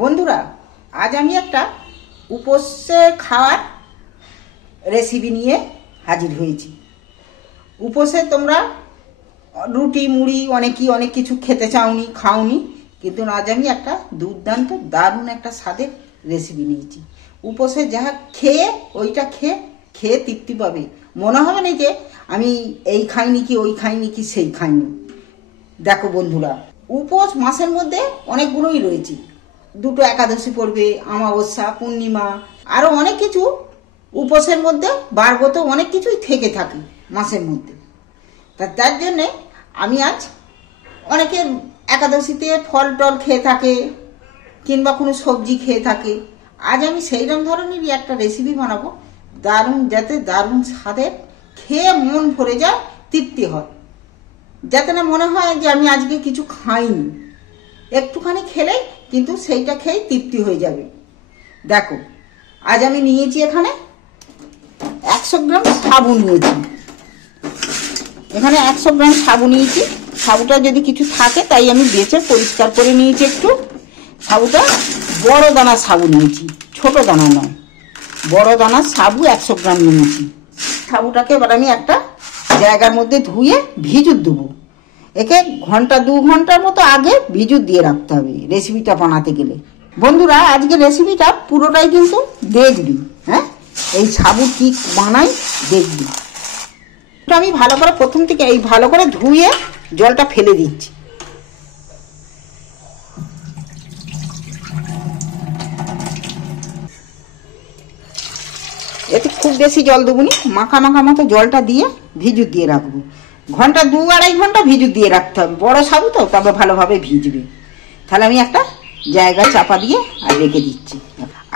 বন্ধুরা, আজ আমি একটা উপোসে খাওয়ার রেসিপি নিয়ে হাজির হয়েছি। উপোসে তোমরা রুটি মুড়ি অনেক কিছু খেতে চাওনি, খাওনি, কিন্তু আজ আমি একটা দুর্দান্ত দারুণ একটা স্বাদের রেসিপি নিয়েছি। উপোসে যা খেয়ে ওইটা খেয়ে তৃপ্তি পাবে, মনে হবে না যে আমি এই খাইনি কি ওই খাইনি কি সেই খাইনি। দেখো বন্ধুরা, উপোস মাসের মধ্যে অনেকগুলোই রয়েছে। দুটো একাদশী পড়বে, অমাবস্যা, পূর্ণিমা, আরও অনেক কিছু উপোসের মধ্যে বারগত অনেক কিছুই থেকে থাকে মাসের মধ্যে। তার জন্যে আমি আজ অনেকে একাদশীতে ফল টল খেয়ে থাকে কিংবা কোনো সবজি খেয়ে থাকে। আজ আমি সেইরকম ধরনেরই একটা রেসিপি বানাবো, দারুণ, যাতে দারুণ স্বাদের, খেয়ে মন ভরে যায়, তৃপ্তি হয়, যাতে না মনে হয় যে আমি আজকে কিছু খাইনি। একটুখানি খেলেই কিন্তু সেইটা খেয়ে তৃপ্তি হয়ে যাবে। দেখো, আজ আমি নিয়েছি এখানে 100 গ্রাম সাবু নিয়েছি। এখানে 100 গ্রাম সাবু নিয়েছি। সাবুটা যদি কিছু থাকে তাই আমি বেছে পরিষ্কার করে নিয়েছি একটু। সাবুটা বড় দানা সাবু নিয়েছি, ছোট দানা নয়, বড় দানার সাবু 100 গ্রাম নিয়েছি। সাবুটাকে এবার আমি একটা জায়গার মধ্যে ধুয়ে ভিজুত দেবো। একে 1-2 ঘন্টার মতো আগে ভিজুত দিয়ে রাখতে হবে রেসিপিটা বানাতে গেলে। বন্ধুরা, আজকে রেসিপিটা পুরোটাই কিন্তু দেখবি, হ্যাঁ, এই সাবু কি বানাই দেখবি। এটা আমি ভালো করে প্রথম থেকে এই ভালো করে ধুয়ে জলটা ফেলে দিচ্ছি। এতে খুব বেশি জল দেবো নি, মাখা মতো জলটা দিয়ে ভিজুত দিয়ে রাখবো। 2-2.5 ঘন্টা ভিজুত দিয়ে রাখতে হবে, বড় সাবু তো, তবে ভালোভাবে ভিজবে। তাহলে আমি একটা জায়গা চাপা দিয়ে আর রেখে দিচ্ছি।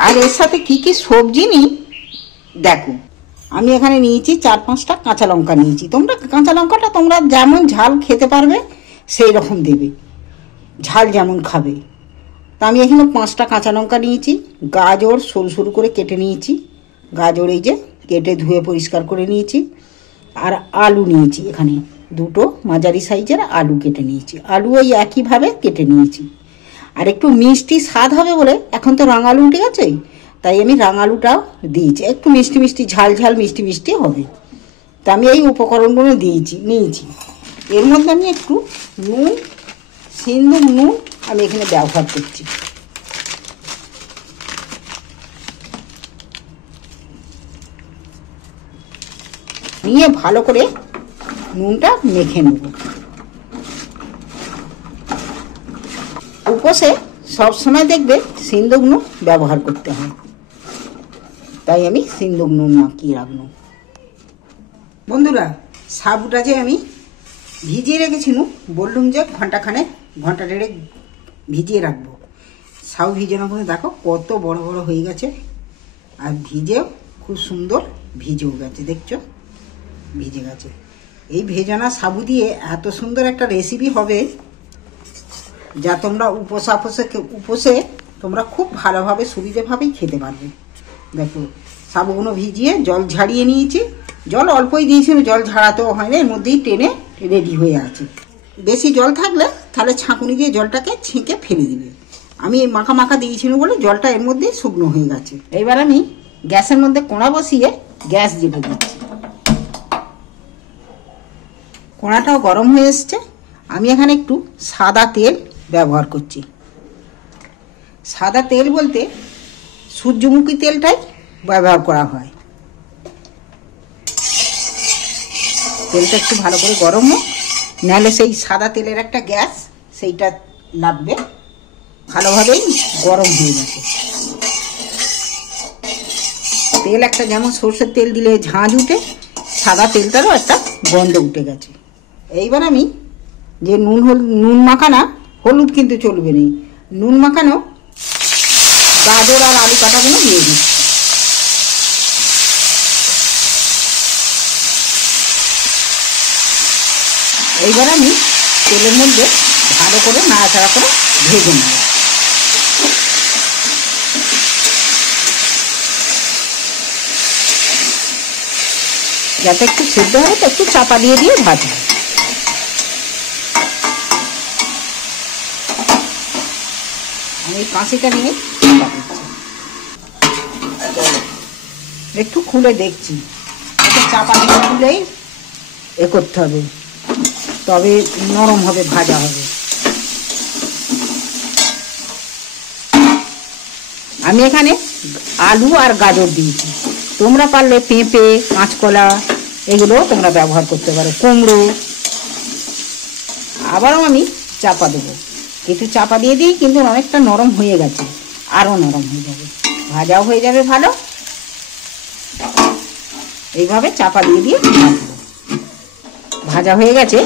আর এর সাথে কি কি সবজি নিই দেখো। আমি এখানে নিয়েছি 4-5টা কাঁচা লঙ্কা নিয়েছি। তোমরা কাঁচা লঙ্কাটা তোমরা যেমন ঝাল খেতে পারবে সেই রকম দেবে, ঝাল যেমন খাবে। তা আমি এখানে 5টা কাঁচা লঙ্কা নিয়েছি। গাজর সরু করে কেটে নিয়েছি। গাজর এই যে কেটে ধুয়ে পরিষ্কার করে নিয়েছি। আর আলু নিয়েছি, এখানে 2টো মাঝারি সাইজের আলু কেটে নিয়েছি। আলু ওই একইভাবে কেটে নিয়েছি। আর একটু মিষ্টি স্বাদ হবে বলে এখন তো রাঙালু উঠে গেছে, তাই আমি রাঙালুটাও দিয়েছি। একটু মিষ্টি ঝাল মিষ্টি হবে। তা আমি এই উপকরণগুলো নিয়েছি। এর মধ্যে আমি একটু নুন, সিন্দুক নুন আমি এখানে ব্যবহার করছি। নিয়ে ভালো করে নুনটা মেখে নেব। উপোসে সবসময় দেখবে সিন্দুক নুন ব্যবহার করতে হয়, তাই আমি সিন্দুক নুন মাখিয়ে রাখবো। বন্ধুরা, সাবুটা যে আমি ভিজিয়ে রেখেছিলাম, বললুম যে ঘন্টা 1.5 ভিজিয়ে রাখবো। সাবু ভিজানোর পরে দেখো কত বড় হয়ে গেছে, আর ভিজেও খুব সুন্দর ভিজেও গেছে, দেখছো ভিজে গেছে। এই ভেজানা সাবু দিয়ে এত সুন্দর একটা রেসিপি হবে যা তোমরা উপোসে তোমরা খুব ভালোভাবে সুবিধাভাবেই খেতে পারবে। দেখো, সাবুগুলো ভিজিয়ে জল ঝাড়িয়ে নিয়েছি। জল অল্পই দিয়েছিল, জল ঝাড়াতেও হয় না, এর মধ্যেই টেনে রেডি হয়ে আছে। বেশি জল থাকলে তাহলে ছাঁকুনি দিয়ে জলটাকে ছেঁকে ফেলে দেবে। আমি এই মাখা দিয়েছিল বলে জলটা এর মধ্যেই শুকনো হয়ে গেছে। এবার আমি গ্যাসের মধ্যে কোড়া বসিয়ে গ্যাস জ্বেলে দিচ্ছি। কোড়াটাও গরম হয়ে এসছে। আমি এখানে একটু সাদা তেল ব্যবহার করছি। সাদা তেল বলতে সূর্যমুখী তেলটাই ব্যবহার করা হয়। তেলটা একটু ভালো করে গরম হোক, নাহলে সেই সাদা তেলের একটা গ্যাস সেইটা লাগবে। ভালোভাবেই গরম হয়ে গেছে তেল। একটা যেমন সর্ষের তেল দিলে ঝাঁঝ উঠে, সাদা তেলটারও একটা গন্ধ উঠে গেছে। এইবার আমি যে নুন মাখানা, হলুদ কিন্তু চলবে না, নুন মাখানো গাজর আর আলু কাটাগুলো দিয়ে দিচ্ছি। এইবার আমি তেলের মধ্যে ভালো করে নাড়াচাড়া করে ভেজে নেব। যাতে একটু সেদ্ধ হবে তো একটু চাপা দিয়ে ভাজবো। আমি এই কাঁচিটা নিয়ে চাপা দিচ্ছি। একটু খুলে দেখছি, ওকে চাপা দিয়ে খুলেই এ করতে হবে, তবে নরম হবে, ভাজা হবে। আমি এখানে আলু আর গাজর দিয়েছি, তোমরা পারলে পেঁপে, কাঁচকলা এগুলো তোমরা ব্যবহার করতে পারো, কুমড়ো। আবারও আমি চাপা দেবো, একটু চাপা দিয়ে দিই, কিন্তু অনেকটা নরম হয়ে গেছে, আরও নরম হয়ে যাবে, ভাজাও হয়ে যাবে ভালো। এইভাবে চাপা দিয়ে দিয়ে ভাজবো। ভাজা হয়ে গেছে,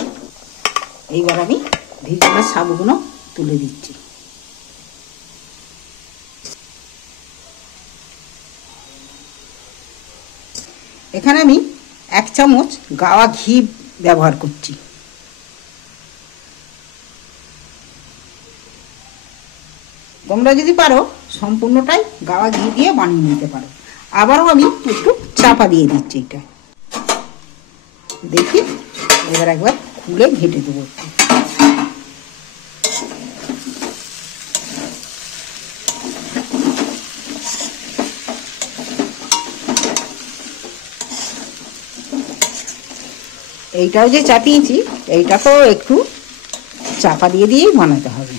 এইবার আমি ভিজানো সাবুগুলো তুলে দিচ্ছি। এখানে আমি 1 চামচ গাওয়া ঘি ব্যবহার করছি। তোমরা যদি পারো সম্পূর্ণটাই গাওয়া ঘি দিয়ে বানিয়ে নিতে পারো। আবারও আমি একটু চাপা দিয়ে দিচ্ছি। এটা দেখি, এবার একবার খুলে ঘেটে দেবো। এইটাও যে চাপিয়েছি, এইটাকেও একটু চাপা দিয়ে দিয়েই বানাতে হবে।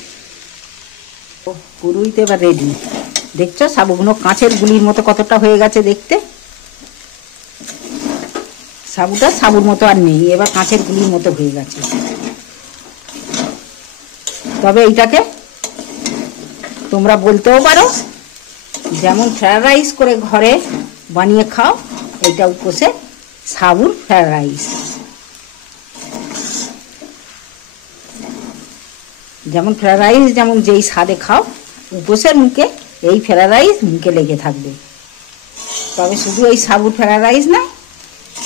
পুরোই তো এবার রেডি। দেখছো সাবুগুলো কাঁচের গুলির মতো কতটা হয়ে গেছে দেখতে। সাবুটা সাবুর মতো আর নেই, এবার কাঁচের গুলির মতো হয়ে গেছে। তবে এইটাকে তোমরা বলতেও পারো, যেমন ফ্রায়েড রাইস করে ঘরে বানিয়ে খাও, এইটা উপসে সাবুর ফ্রায়েড রাইস। যেমন ফ্রায়েড রাইস যেমন যেই স্বাদে খাও, উপোসের মুখে এই ফ্রায়েড রাইস মুখে লেগে থাকবে। তবে শুধু এই সাবুর ফ্রায়েড রাইস না,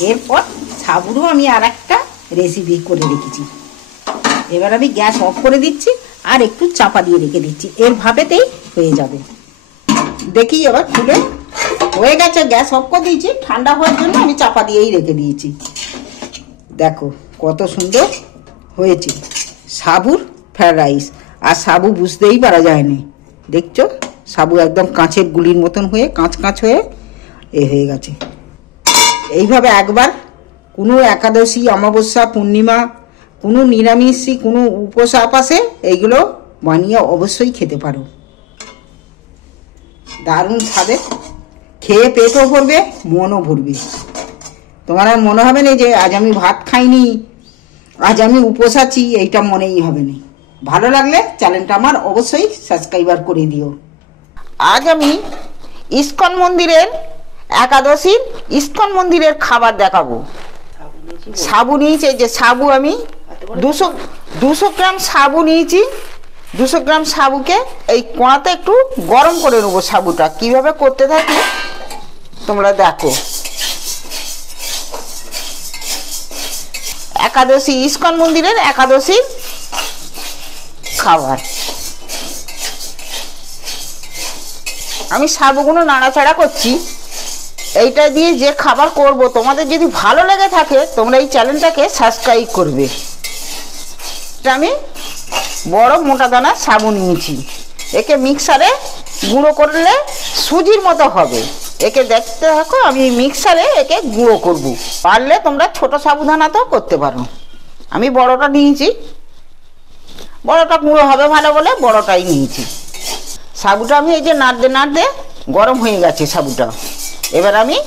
এরপর সাবুরও আমি আর একটা রেসিপি করে রেখেছি। এবার আমি গ্যাস অফ করে দিচ্ছি আর একটু চাপা দিয়ে রেখে দিচ্ছি, এর ভাপেতেই হয়ে যাবে। দেখি এবার খুলে হয়ে গেছে, গ্যাস অফ করে দিয়েছি। ঠান্ডা হওয়ার জন্য আমি চাপা দিয়েই রেখে দিয়েছি। দেখো কত সুন্দর হয়েছে সাবুর ফ্রায়েড রাইস। আর সাবু বুঝতেই পারা যায়নি, দেখছো সাবু একদম কাঁচের গুলির মতন হয়ে কাঁচ কাঁচ হয়ে হয়ে গেছে। এইভাবে একবার কোনো একাদশী, অমাবস্যা, পূর্ণিমা, কোনো নিরামিষী, কোনো উপোস আপাসে এইগুলো বানিয়ে অবশ্যই খেতে পারো। দারুণ স্বাদের, খেয়ে পেটও ভরবে, মনও ভরবে। তোমার আর মনে হবে না যে আজ আমি ভাত খাইনি, আজ আমি উপোস আছি, এইটা মনেই হবে না। ভালো লাগলে চ্যানেলটা আমার অবশ্যই সাবস্ক্রাইবার করে দিও। আজ আমি ইস্কন মন্দিরের একাদশীর ইস্কন মন্দিরের খাবার দেখাবো। সাবু নিয়েছি, যে সাবু আমি 200 গ্রাম সাবু নিয়েছি। 200 গ্রাম সাবুকে এই কোঁয়াতে একটু গরম করে নেবো। সাবুটা কিভাবে করতে থাকি তোমরা দেখো। একাদশী, ইস্কন মন্দিরের একাদশীর খাবার। আমি সাবুগুলো নাড়াচাড়া করছি। এইটা দিয়ে যে খাবার করব, তোমাদের যদি ভালো লেগে থাকে তোমরা এই চ্যানেলটাকে সাবস্ক্রাইব করবে। এটা আমি বড় মোটা দানা সাবু নিয়েছি। একে মিক্সারে গুঁড়ো করলে সুজির মতো হবে। একে দেখতে থাকো, আমি মিক্সারে একে গুঁড়ো করব। পারলে তোমরা ছোট সাবুদানাতেও করতে পারো। আমি বড়টা নিয়েছি, বড়টা গুঁড়ো হবে ভালো বলে বড়টাই নিয়েছি। সাবুটা আমি এই যে নাড়তে নাড়তে গরম হয়ে গেছে সাবুটা। এবার আমি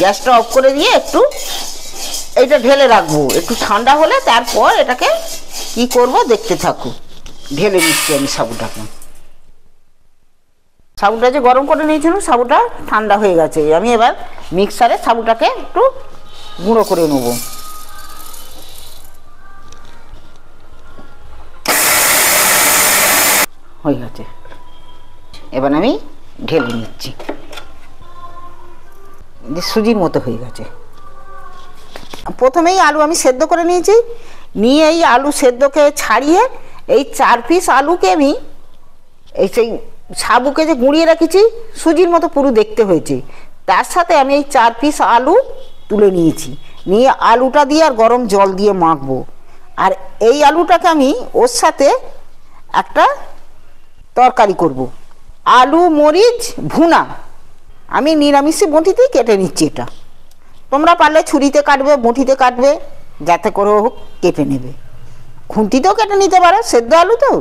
গ্যাসটা অফ করে দিয়ে একটু এইটা ঢেলে রাখবো। একটু ঠান্ডা হলে তারপর এটাকে কি করব দেখতে থাকো। ঢেলে নিচ্ছি আমি সাবুটাকে। সাবুটা যে গরম করে নিয়েছিলাম, সাবুটা ঠান্ডা হয়ে গেছে। আমি এবার মিক্সারে সাবুটাকে একটু গুঁড়ো করে নেব। হয়ে গেছে, এবার আমি ঢেলে নিচ্ছি। সুজির মতো হয়ে গেছে। প্রথমেই আলু আমি সেদ্ধ করে নিয়েছি। নিয়ে এই আলু সেদ্ধকে ছাড়িয়ে এই 4 পিস আলুকে আমি এই সেই সাবুকে যে গুঁড়িয়ে রেখেছি, সুজির মতো পুরো দেখতে হয়েছে, তার সাথে আমি এই 4 পিস আলু তুলে নিয়েছি। নিয়ে আলুটা দিয়ে আর গরম জল দিয়ে মাখবো। আর এই আলুটাকে আমি ওর সাথে একটা তরকারি করব। আলু মরিচ ভুনা আমি নিরামিষে বঁটিতেই কেটে নিচ্ছি। এটা তোমরা পারলে ছুরিতে কাটবে, বঁটিতে কাটবে, যাতে করে হোক কেটে নেবে। খুন্তিতেও কেটে নিতে পারো, সেদ্ধ আলু তো।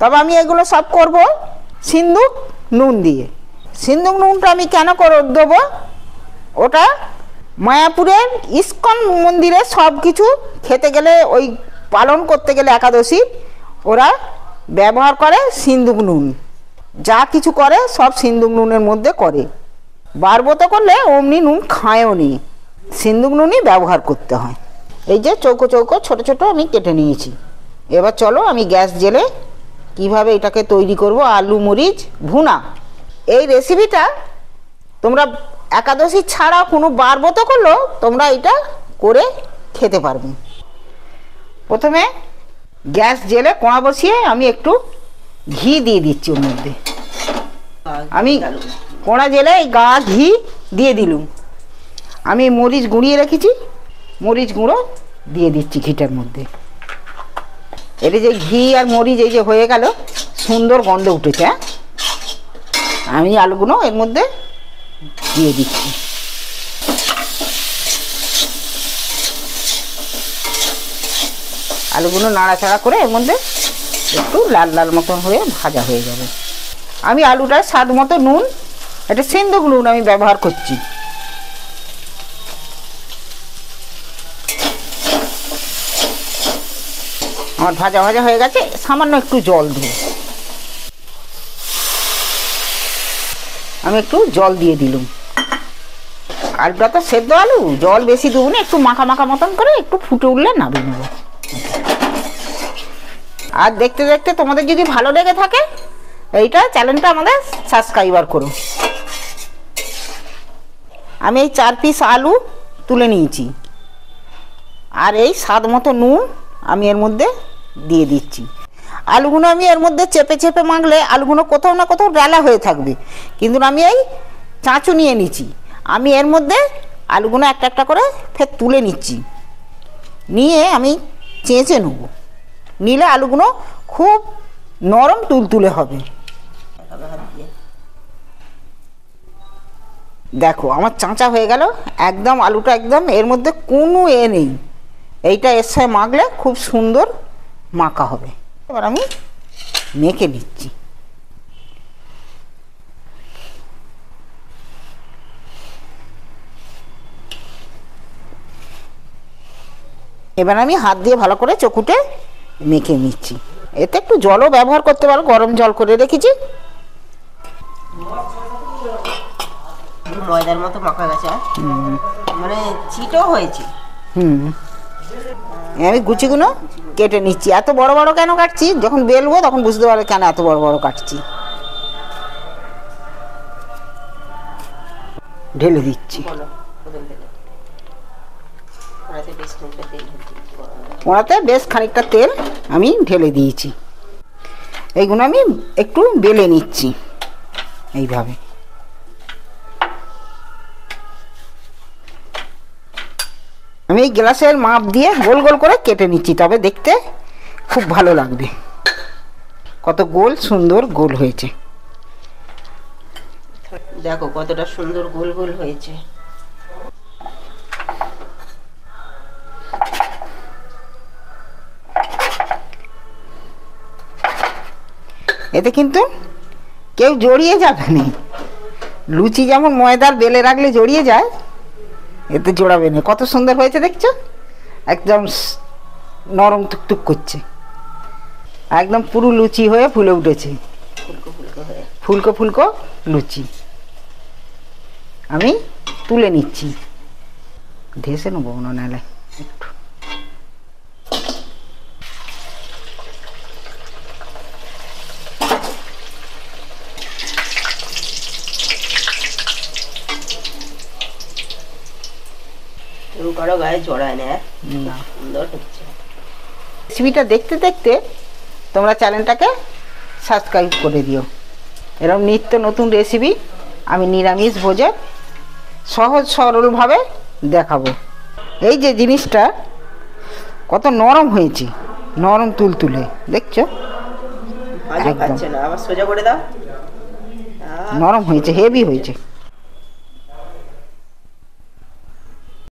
তবে আমি এগুলো সব করব সিন্দুক নুন দিয়ে। সিন্দুক নুনটা আমি কেন করে দেবো, ওটা মায়াপুরের ইস্কন মন্দিরে সব কিছু খেতে গেলে, ওই পালন করতে গেলে একাদশী ওরা ব্যবহার করে সিন্দুক নুন। যা কিছু করে সব সিন্দুক নুনের মধ্যে করে। বারবত করলে অমনি নুন খায়ও নি, সিন্দুক নুনই ব্যবহার করতে হয়। এই যে চৌকো চৌকো ছোট ছোট আমি কেটে নিয়েছি। এবার চলো আমি গ্যাস জেলে কিভাবে এটাকে তৈরি করব আলু মরিচ ভুনা। এই রেসিপিটা তোমরা একাদশী ছাড়া কোনো বারবত করলেও তোমরা এটা করে খেতে পারবে। প্রথমে গ্যাস জেলে কড়া বসিয়ে আমি একটু ঘি দিয়ে দিচ্ছি ওর মধ্যে। আমি কড়া জেলে এই গা ঘি দিয়ে দিলুম। আমি মরিচ গুঁড়িয়ে রেখেছি, মরিচ গুঁড়ো দিয়ে দিচ্ছি ঘিটার মধ্যে। এটা যে ঘি আর মরিচ এই যে হয়ে গেল, সুন্দর গন্ধ উঠেছে। আমি আলুগুলো এর মধ্যে দিয়ে দিচ্ছি। আলুগুলো নাড়াচাড়া করে এর মধ্যে একটু লাল লাল মতন হয়ে ভাজা হয়ে যাবে। আমি আলুটায় স্বাদ মতো নুন, এটা সিন্দুক নুন আমি ব্যবহার করছি। আমার ভাজা ভাজা হয়ে গেছে, সামান্য একটু জল দিয়ে আমি একটু জল দিয়ে দিলাম। আলুটা তো সেদ্ধ আলু, জল বেশি দেবো না, একটু মাখা মাখা মতন করে একটু ফুটে উঠলে নামিয়ে নেব। আর দেখতে দেখতে তোমাদের যদি ভালো লেগে থাকে এইটা চ্যানেলটা আমাদের সাবস্ক্রাইবার করো। আমি এই 4 পিস আলু তুলে নিয়েছি, আর এই স্বাদ মতো নুন আমি এর মধ্যে দিয়ে দিচ্ছি। আলুগুলো আমি এর মধ্যে চেপে চেপে মাখলে আলুগুলো কোথাও না কোথাও ডালা হয়ে থাকবে, কিন্তু আমি এই চাঁচু নিয়ে নিচ্ছি। আমি এর মধ্যে আলুগুলো একটা একটা করে ফের তুলে নিচ্ছি, নিয়ে আমি চেঁচে নেব। নিলে আলুগুলো খুব নরম তুলতুলে হবে। দেখো আমার চাঁচা হয়ে গেল একদম, আলুটা একদম এর মধ্যে কোনো নেই। এইটা এর সাথে মাখলে খুব সুন্দর মাখা হবে। এবার আমি মেখে নিচ্ছি। এবার আমি হাত দিয়ে ভালো করে চকুটে মেখে নিচ্ছি। এতে একটু জলও ব্যবহার করতে পারো, গরম জল করে রেখেছি। ময়দার মতো মাখা গেছে, মানে চিটও হয়েছে। আমি গুচিগুলো কেটে নিচ্ছি। এত বড় বড় কেন কাটছি, যখন বেলবো তখন বুঝতে পারবে কেন এত বড় বড় কাটছি। ঢেলে দিচ্ছি। ওনাতে বেশ খানিকটা তেল আমি ঢেলে দিয়েছি। এইগুলো আমি একটু বেলে নিচ্ছি এইভাবে। আমি এই গ্লাসের মাপ দিয়ে গোল গোল করে কেটে নিচ্ছি, তবে দেখতে খুব ভালো লাগবে। কত গোল সুন্দর গোল হয়েছে, দেখো কতটা সুন্দর গোল গোল হয়েছে। এতে কিন্তু কেউ জড়িয়ে যাবে না। লুচি যেমন ময়দার বেলে রাখলে জড়িয়ে যায়, এতে জোড়াবে না। কত সুন্দর হয়েছে দেখছো, একদম নরম টুকটুক করছে, একদম পুরো লুচি হয়ে ফুলে উঠেছে। ফুলকো ফুলকো লুচি আমি তুলে নিচ্ছি। ধেসে নেবো না নাহলে একটু। কারো গায়ে জড়ায় না, সুন্দর হচ্ছে। রেসিপিটা দেখতে দেখতে তোমরা চ্যানেলটাকে সাবস্ক্রাইব করে দিও। এরকম নিত্য নতুন রেসিপি আমি নিরামিষ ভোজে সহজ সরলভাবে দেখাবো। এই যে জিনিসটা কত নরম হয়েছে, নরম তুলতুলে দেখছো। আজও একদম। খাচ্ছে না, আবার সোজা করে দাও। নরম হয়েছে, হেভি হয়েছে।